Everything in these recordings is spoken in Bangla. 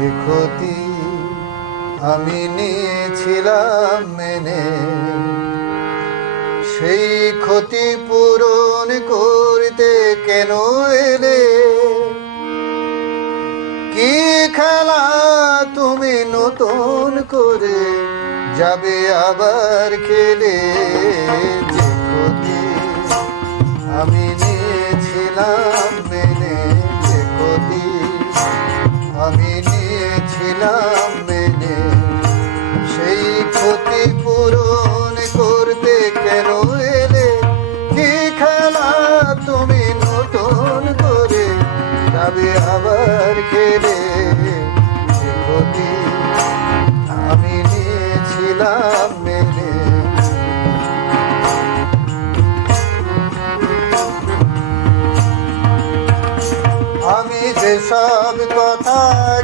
যে ক্ষতি আমি নিয়েছিলাম মেনে, সেই ক্ষতি পূরণ করতে কেন এলে? কি খেলা তুমি নতুন করে যাবে আবার খেলে? যে ক্ষতি আমি নিয়েছিলাম মেনে, যে ক্ষতি আমি নিয়েছিলাম মেনে, সেই ক্ষতি পূরণ করতে কেন এলে? কি খেলা তুমি নতুন করে যাবে আবার খেলে? যে ক্ষতি আমি নিয়েছিলাম মেনে। আমি যেসব কথা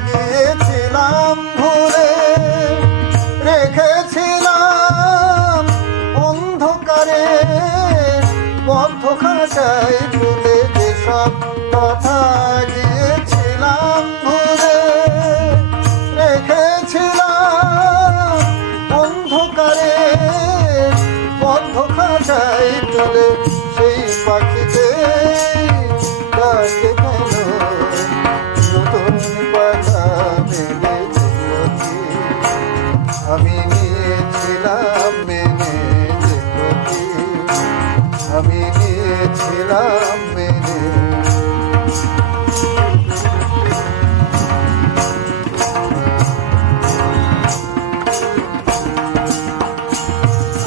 গিয়েছিলাম ভুলে, রেখেছিলাম অন্ধকারে বদ্ধ খাঁচায় তুলে। যেসব কথা গিয়েছিলাম ভুলে, রেখেছিলাম অন্ধকারে বদ্ধ খাঁচায় তুলে। সেই পাখিতে ডাকে কেন নতুন পাখা মেলে? যে ক্ষতি আমি নিয়েছিলাম মেনে, যে ক্ষতি আমি নিয়েছিলাম মেনে।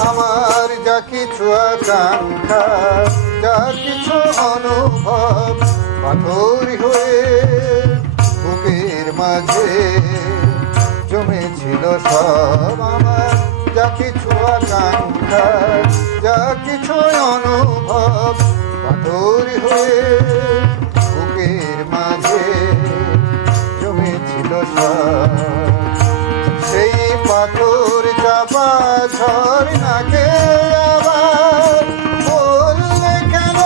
আমার যা কিছু আকাঙ্ক্ষা, যা কিছু অনুভব পাথর হয়ে বুকের মাঝে জমেছিল সব। আমার যা কিছু আকাঙ্ক্ষা, যা কিছু অনুভব পাথর হয়ে বুকের মাঝে জমেছিল সব। সেই পাথর চাপা ঝরনাকে আবার বললে কেন?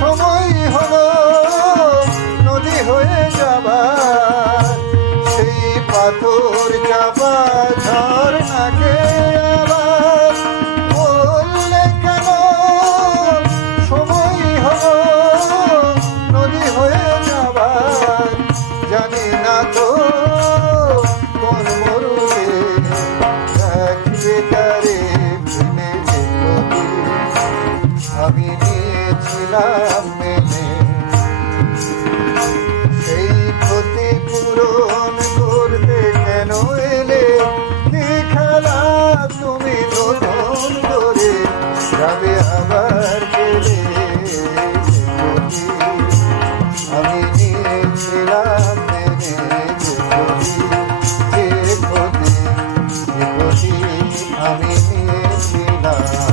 সময় হলো নদী হয়ে যাবার। সেই পাথর চাপা ঝরনাকে আবার বললে কেন? সময় হলো নদী হয়ে যাবার। জানি না তো কোন মরুতে রাখবে তারে প্রেমে। যে ক্ষতি আমি নিয়েছিলাম মেনে, সেই ক্ষতি পূরণ করতে কেন এলে? কি খেলা তুমি নতুন করে যাবে আবার খেলে? যে ক্ষতি আমি নিয়েছিলাম মেনে, যে ক্ষতি, যে ক্ষতি, যে ক্ষতি আমি নিয়েছিলাম।